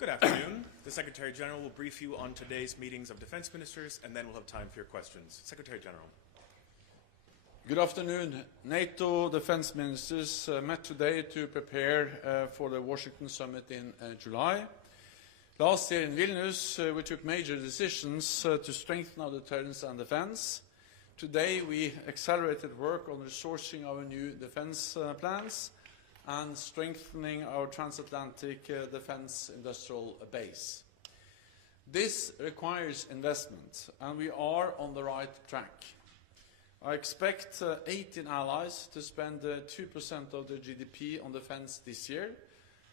Good afternoon. The Secretary General will brief you on today's meetings of defense ministers, and then we'll have time for your questions. Secretary General. Good afternoon. NATO defense ministers met today to prepare for the Washington summit in July. Last year in Vilnius, we took major decisions to strengthen our deterrence and defense. Today, we accelerated work on resourcing our new defense plans and strengthening our transatlantic defense industrial base. This requires investment, and we are on the right track. I expect 18 allies to spend 2% of their GDP on defense this year,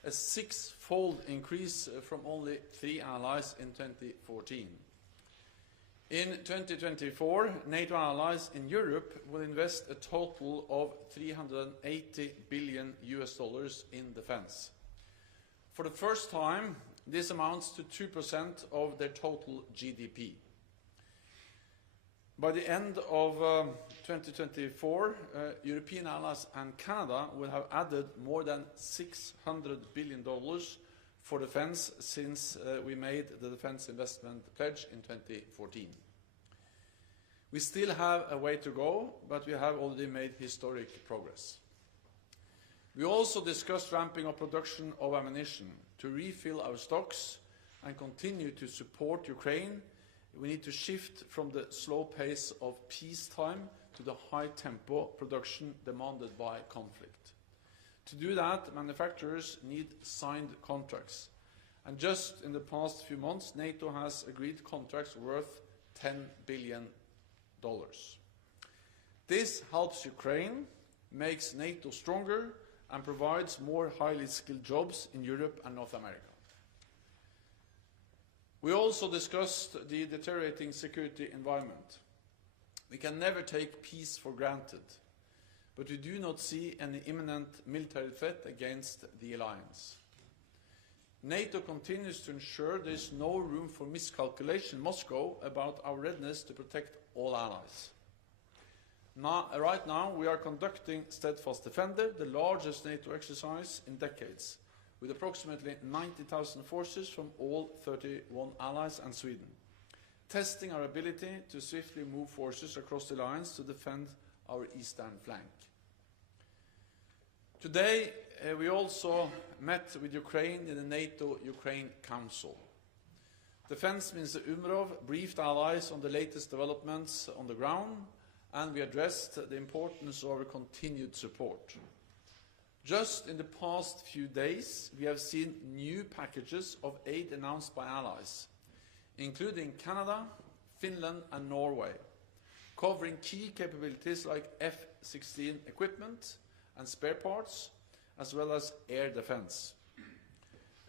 a six-fold increase from only 3 allies in 2014. In 2024, NATO allies in Europe will invest a total of $380 billion in defense. For the first time, this amounts to 2% of their total GDP. By the end of 2024, European allies and Canada will have added more than $600 billion for defense since we made the defense investment pledge in 2014. We still have a way to go, but we have already made historic progress. We also discussed ramping up production of ammunition. To refill our stocks and continue to support Ukraine, we need to shift from the slow pace of peacetime to the high-tempo production demanded by conflict. To do that, manufacturers need signed contracts. And just in the past few months, NATO has agreed contracts worth $10 billion. This helps Ukraine, makes NATO stronger, and provides more highly skilled jobs in Europe and North America. We also discussed the deteriorating security environment. We can never take peace for granted, but we do not see any imminent military threat against the alliance. NATO continues to ensure there is no room for miscalculation in Moscow about our readiness to protect all allies. Right now, we are conducting Steadfast Defender, the largest NATO exercise in decades, with approximately 90,000 forces from all 31 allies and Sweden, testing our ability to swiftly move forces across the lines to defend our eastern flank. Today, we also met with Ukraine in the NATO-Ukraine Council. Defense Minister Umrov briefed allies on the latest developments on the ground, and we addressed the importance of our continued support. Just in the past few days, we have seen new packages of aid announced by allies, including Canada, Finland and Norway, covering key capabilities like F-16 equipment and spare parts, as well as air defense.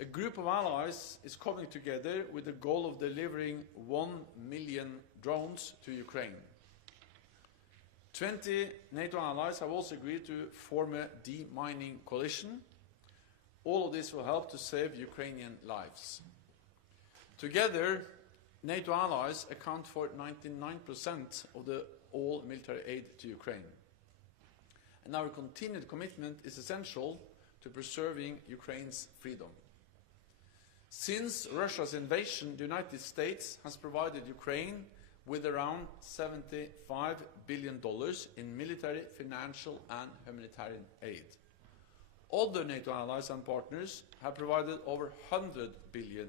A group of allies is coming together with the goal of delivering 1 million drones to Ukraine. 20 NATO allies have also agreed to form a demining coalition. All of this will help to save Ukrainian lives. Together, NATO allies account for 99% of the all military aid to Ukraine. And our continued commitment is essential to preserving Ukraine's freedom. Since Russia's invasion, the United States has provided Ukraine with around $75 billion in military, financial and humanitarian aid. Other NATO allies and partners have provided over $100 billion.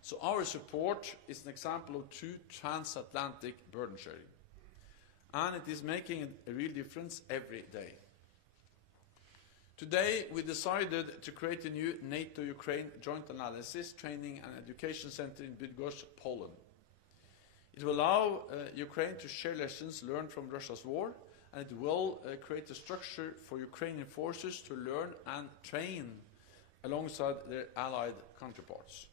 So our support is an example of true transatlantic burden sharing. And it is making a real difference every day. Today, we decided to create a new NATO-Ukraine Joint Analysis, Training and Education Center in Bydgoszcz, Poland. It will allow Ukraine to share lessons learned from Russia's war, and it will create a structure for Ukrainian forces to learn and train alongside their allied counterparts.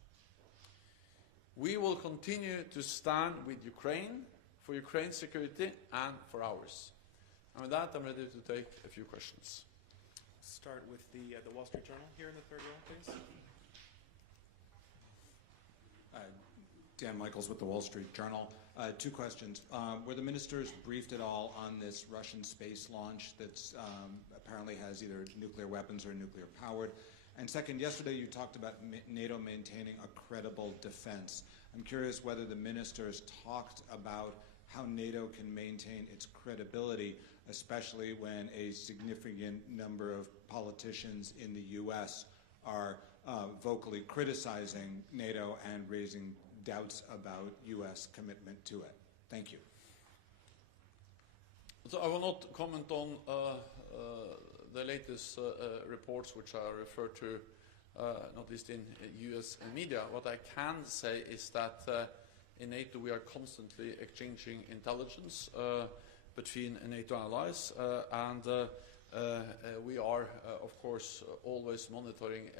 We will continue to stand with Ukraine for Ukraine's security and for ours. And with that, I'm ready to take a few questions. Start with the Wall Street Journal here in the third row, please. Dan Michaels with the Wall Street Journal. Two questions. Were the ministers briefed at all on this Russian space launch that apparently has either nuclear weapons or nuclear powered? And second, yesterday you talked about NATO maintaining a credible defense. I'm curious whether the ministers talked about how NATO can maintain its credibility, especially when a significant number of politicians in the U.S. are vocally criticizing NATO and raising doubts about U.S. commitment to it. Thank you. So I will not comment on the latest reports which are referred to, not least in U.S. media. What I can say is that in NATO we are constantly exchanging intelligence between NATO allies, and we are, of course, always monitoring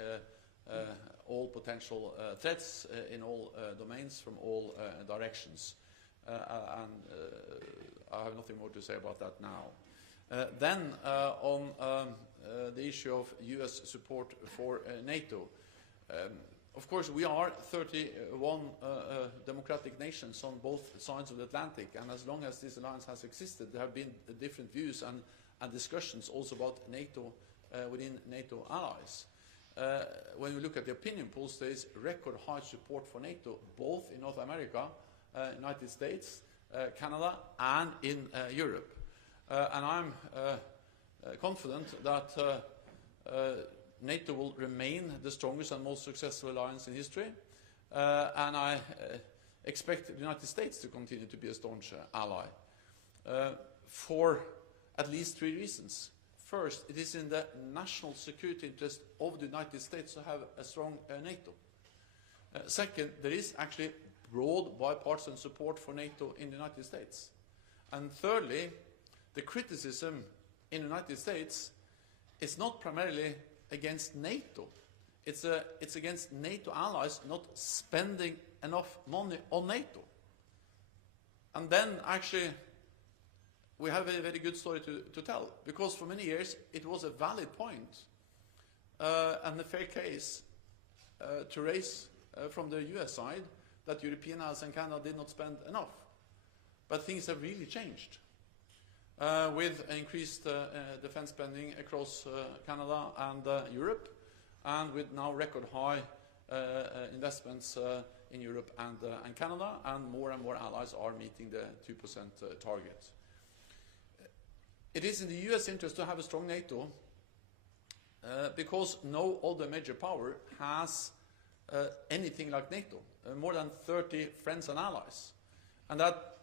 all potential threats in all domains from all directions. And I have nothing more to say about that now. Then on the issue of U.S. support for NATO. Of course, we are 31 democratic nations on both sides of the Atlantic, and as long as this alliance has existed, there have been different views and discussions also about NATO within NATO allies. When we look at the opinion polls, there is record high support for NATO, both in North America, United States, Canada, and in Europe. And I'm confident that NATO will remain the strongest and most successful alliance in history, and I expect the United States to continue to be a staunch ally for at least 3 reasons. First, it is in the national security interest of the United States to have a strong NATO. Second, there is actually broad bipartisan support for NATO in the United States. And thirdly, the criticism in the United States is not primarily against NATO. It's against NATO allies not spending enough money on NATO. And then actually we have a very good story to tell, because for many years it was a valid point and a fair case to raise from the US side that European allies and Canada did not spend enough. But things have really changed with increased defense spending across Canada and Europe, and with now record high investments in Europe and Canada, and more allies are meeting the 2% target. It is in the US interest to have a strong NATO because no other major power has anything like NATO, more than 30 friends and allies. And that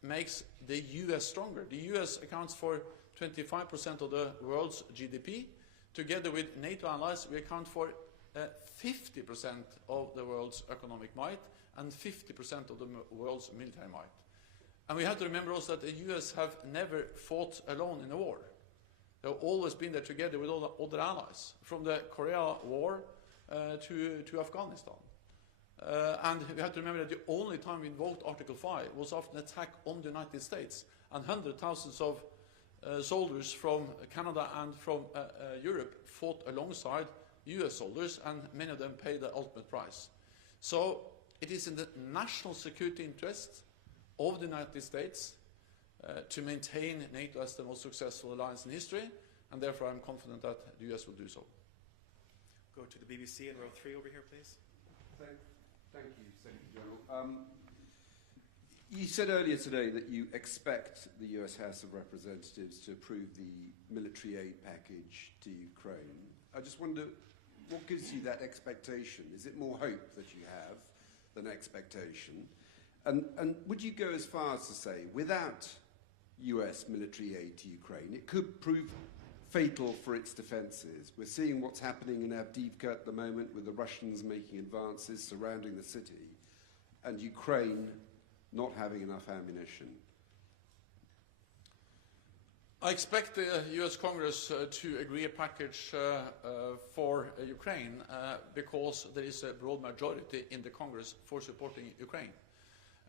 makes the US stronger. The US accounts for 25% of the world's GDP. Together with NATO allies, we account for 50% of the world's economic might and 50% of the world's military might. And we have to remember also that the US have never fought alone in a war. They've always been there together with all the other allies, from the Korea War to Afghanistan. And we have to remember that the only time we invoked Article 5 was after an attack on the United States, and hundreds of thousands of soldiers from Canada and from Europe fought alongside US soldiers, and many of them paid the ultimate price. So it is in the national security interest of the United States to maintain NATO as the most successful alliance in history, and therefore I'm confident that the US will do so. Go to the BBC in row 3 over here, please. Thank you, Secretary General. You said earlier today that you expect the US House of Representatives to approve the military aid package to Ukraine. I just wonder, what gives you that expectation? Is it more hope that you have than expectation? And would you go as far as to say, without US military aid to Ukraine, it could prove fatal for its defences? We're seeing what's happening in Avdiivka at the moment, with the Russians making advances surrounding the city, and Ukraine not having enough ammunition. I expect the US Congress to agree a package for Ukraine because there is a broad majority in the Congress for supporting Ukraine.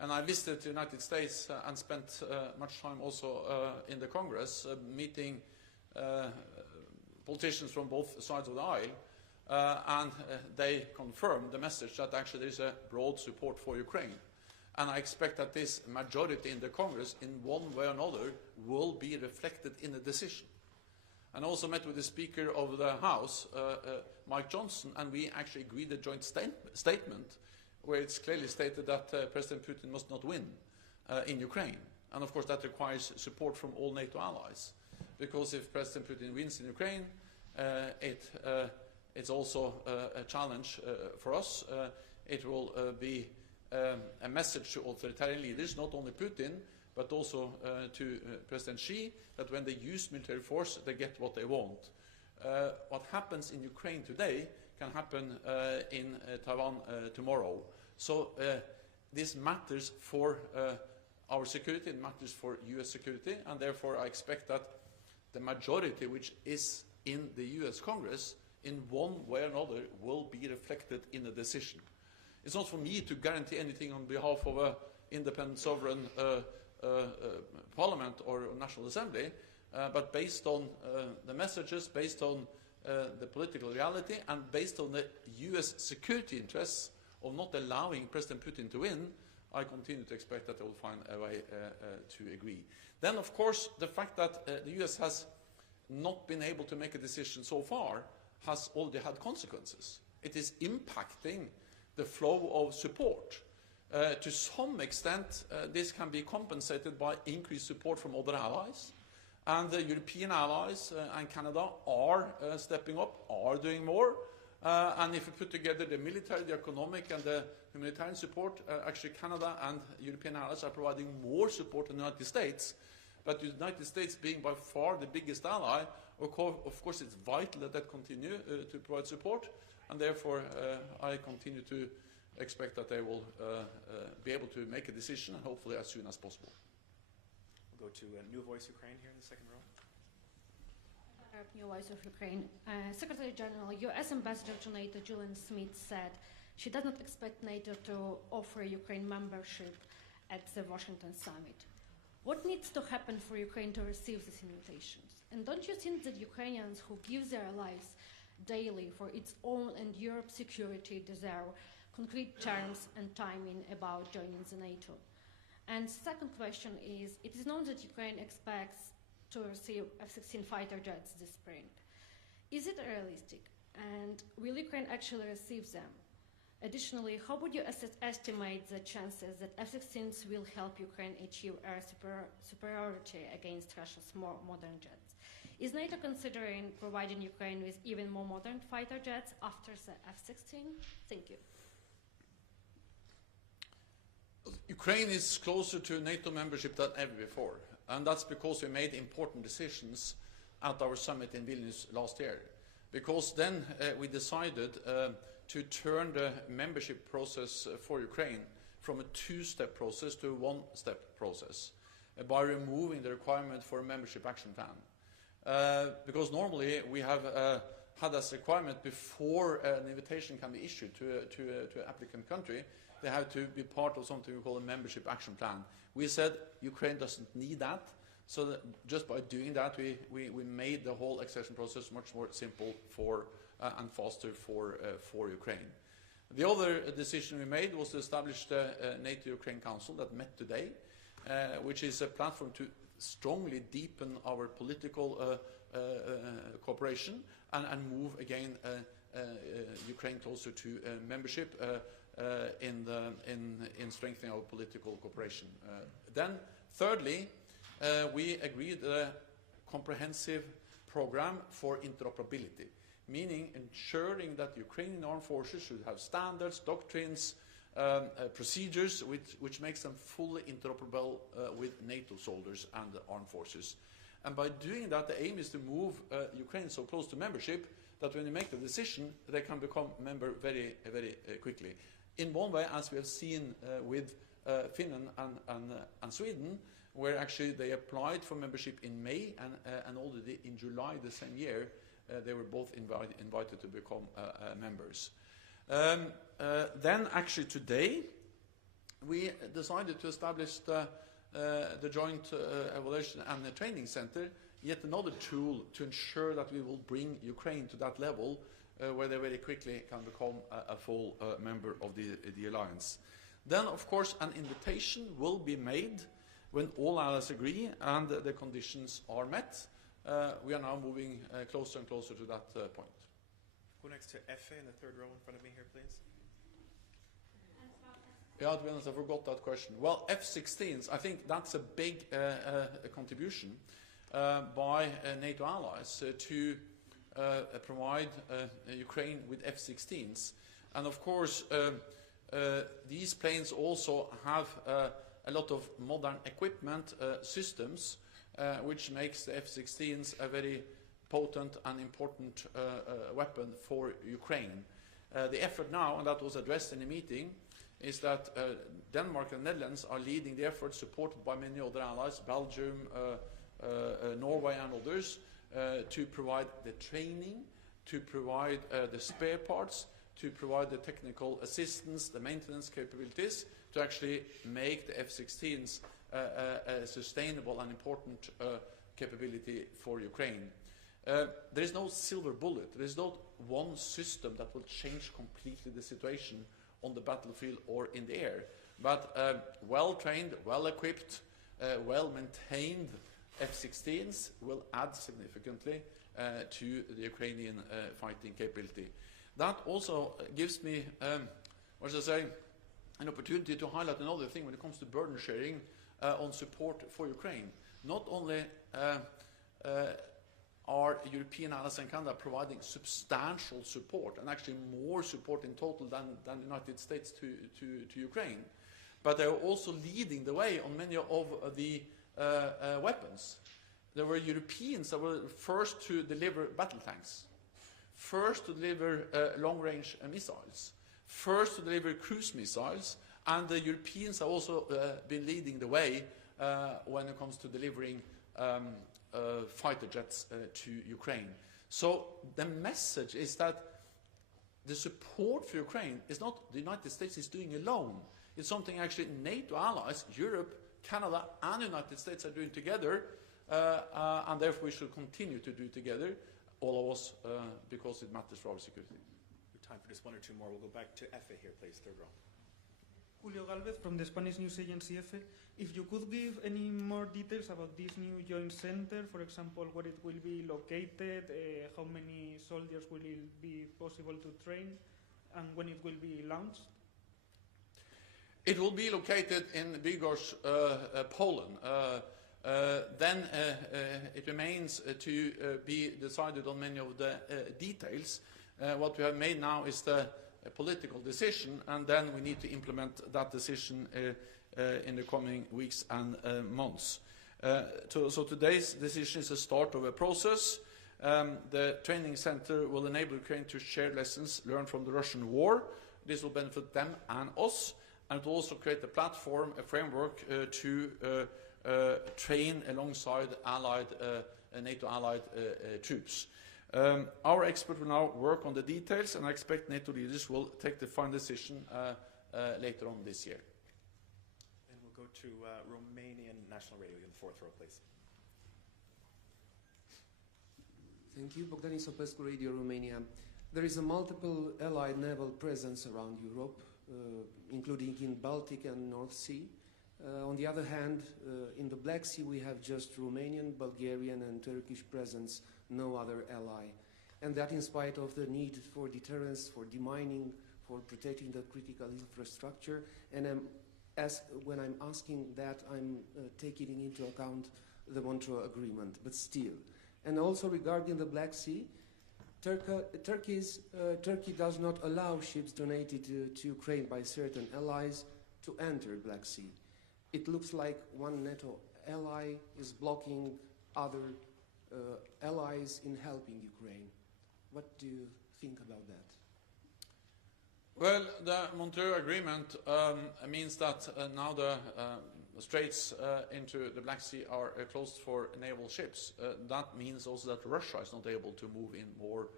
And I visited the United States and spent much time also in the Congress meeting politicians from both sides of the aisle, and they confirmed the message that actually there is a broad support for Ukraine. And I expect that this majority in the Congress, in one way or another, will be reflected in the decision. And I also met with the Speaker of the House, Mike Johnson, and we actually agreed a joint statement where it's clearly stated that President Putin must not win in Ukraine. And of course that requires support from all NATO allies, because if President Putin wins in Ukraine, it's also a challenge for us. It will be a message to authoritarian leaders, not only Putin, but also to President Xi, that when they use military force, they get what they want. What happens in Ukraine today can happen in Taiwan tomorrow. So this matters for our security, it matters for US security, and therefore I expect that the majority which is in the US Congress, in one way or another, will be reflected in the decision. It's not for me to guarantee anything on behalf of an independent sovereign parliament or national assembly, but based on the messages, based on the political reality, and based on the US security interests of not allowing President Putin to win, I continue to expect that they will find a way to agree. Then, of course, the fact that the US has not been able to make a decision so far has already had consequences. It is impacting the flow of support. To some extent, this can be compensated by increased support from other allies. And the European allies and Canada are stepping up, are doing more. And if you put together the military, the economic, and the humanitarian support, actually Canada and European allies are providing more support than the United States. But the United States being by far the biggest ally, of course it's vital that that continue to provide support. And therefore, I continue to expect that they will be able to make a decision, and hopefully as soon as possible. We'll go to New Voice Ukraine here in the second row. New Voice of Ukraine. Secretary General, U.S. Ambassador to NATO Julian Smith said she does not expect NATO to offer Ukraine membership at the Washington summit. What needs to happen for Ukraine to receive these invitations? And don't you think that Ukrainians who give their lives daily for its own and Europe's security deserve concrete terms and timing about joining the NATO? And second question is, it is known that Ukraine expects to receive F-16 fighter jets this spring. Is it realistic? And will Ukraine actually receive them? Additionally, how would you estimate the chances that F-16s will help Ukraine achieve air superiority against Russia's more modern jets? Is NATO considering providing Ukraine with even more modern fighter jets after the F-16? Thank you. Ukraine is closer to NATO membership than ever before, and that's because we made important decisions at our summit in Vilnius last year. Because then we decided to turn the membership process for Ukraine from a two-step process to a one-step process by removing the requirement for a membership action plan. Because normally we have had as requirement before an invitation can be issued to an applicant country, they have to be part of something we call a membership action plan. We said Ukraine doesn't need that, so that just by doing that we made the whole accession process much more simple for and faster for Ukraine. The other decision we made was to establish the NATO-Ukraine Council that met today, which is a platform to strongly deepen our political cooperation and move again Ukraine closer to membership in strengthening our political cooperation. Then, thirdly, we agreed a comprehensive program for interoperability, meaning ensuring that Ukrainian armed forces should have standards, doctrines, procedures which makes them fully interoperable with NATO soldiers and the armed forces. And by doing that, the aim is to move Ukraine so close to membership that when you make the decision, they can become a member very, very quickly. In one way, as we have seen with Finland and Sweden, where actually they applied for membership in May and already in July the same year, they were both invited to become members. Then actually today, we decided to establish the Joint Evaluation and the Training Center, yet another tool to ensure that we will bring Ukraine to that level where they very quickly can become a full member of the alliance. Then, of course, an invitation will be made when all allies agree and the conditions are met. we are now moving closer and closer to that point. Go next to Efe in the third row in front of me here, please. Yeah, to be honest, I forgot that question. Well, F-16s, I think that's a big contribution by NATO allies to provide Ukraine with F-16s. And of course, these planes also have a lot of modern equipment systems, which makes the F-16s a very potent and important weapon for Ukraine. The effort now, and that was addressed in the meeting, is that Denmark and Netherlands are leading the effort, supported by many other allies, Belgium, Norway and others, to provide the training, to provide the spare parts, to provide the technical assistance, the maintenance capabilities, to actually make the F-16s a sustainable and important capability for Ukraine. There is no silver bullet. There is not one system that will change completely the situation on the battlefield or in the air. But well-trained, well-equipped, well-maintained F-16s will add significantly to the Ukrainian fighting capability. That also gives me, what should I say, an opportunity to highlight another thing when it comes to burden sharing on support for Ukraine. Not only are European allies and Canada providing substantial support, and actually more support in total than the United States to Ukraine, but they are also leading the way on many of the weapons. There were Europeans that were first to deliver battle tanks, first to deliver long-range missiles, first to deliver cruise missiles, and the Europeans have also been leading the way when it comes to delivering fighter jets to Ukraine. So the message is that the support for Ukraine is not the United States is doing alone. It's something actually NATO allies, Europe, Canada and the United States are doing together, and therefore we should continue to do together, all of us, because it matters for our security. We have time for just one or two more. We'll go back to Efe here, please, third row. Julio Galvez from the Spanish news agency EFE. If you could give any more details about this new joint center, for example, where it will be located, how many soldiers will it be possible to train, and when it will be launched? It will be located in Bydgoszcz, Poland. Then it remains to be decided on many of the details. What we have made now is the political decision, and then we need to implement that decision in the coming weeks and months. So today's decision is the start of a process. The training center will enable Ukraine to share lessons learned from the Russian war. This will benefit them and us, and it will also create a platform, a framework to train alongside allied, NATO allied troops. Our expert will now work on the details, and I expect NATO leaders will take the final decision later on this year. And we'll go to Romanian National Radio in the fourth row, please. Thank you. Bogdan Isopescu, Radio Romania. There is a multiple allied naval presence around Europe, including in Baltic and North Sea. On the other hand, in the Black Sea we have just Romanian, Bulgarian and Turkish presence, no other ally. And that in spite of the need for deterrence, for demining, for protecting the critical infrastructure. And when I'm asking that, I'm taking into account the Montreux Agreement, but still. And also regarding the Black Sea, Turkey does not allow ships donated to Ukraine by certain allies to enter Black Sea. It looks like one NATO ally is blocking other allies in helping Ukraine. What do you think about that? Well, the Montreux Agreement means that now the straits into the Black Sea are closed for naval ships. That means also that Russia is not able to move in more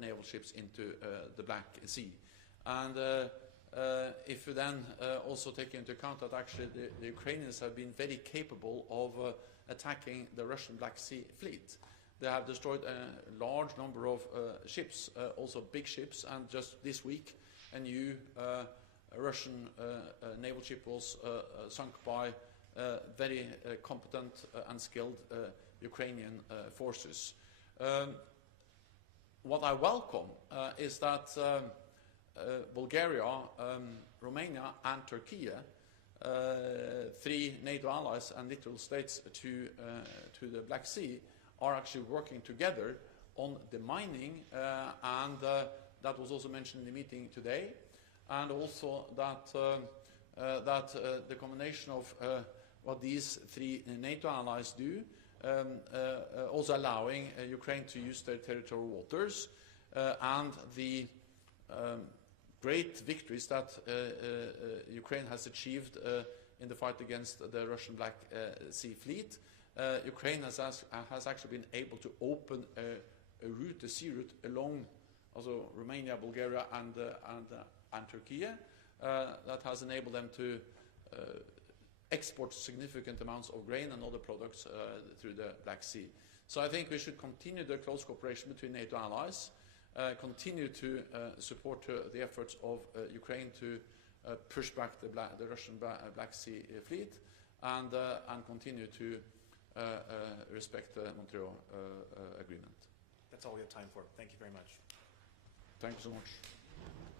naval ships into the Black Sea. And if you then also take into account that actually the Ukrainians have been very capable of attacking the Russian Black Sea fleet. They have destroyed a large number of ships, also big ships, and just this week a new Russian naval ship was sunk by very competent and skilled Ukrainian forces. What I welcome is that Bulgaria, Romania and Turkey, 3 NATO allies and littoral states to the Black Sea, are actually working together on demining, and that was also mentioned in the meeting today, and also that the combination of what these 3 NATO allies do, also allowing Ukraine to use their territorial waters, and the great victories that Ukraine has achieved in the fight against the Russian Black Sea Fleet. Ukraine has actually been able to open a route, a sea route, along also Romania, Bulgaria, and Turkey, that has enabled them to export significant amounts of grain and other products through the Black Sea. So I think we should continue the close cooperation between NATO allies, continue to support the efforts of Ukraine to push back the Russian Black Sea Fleet, and continue to respect the Montreal Agreement. That's all we have time for. Thank you very much. Thank you so much.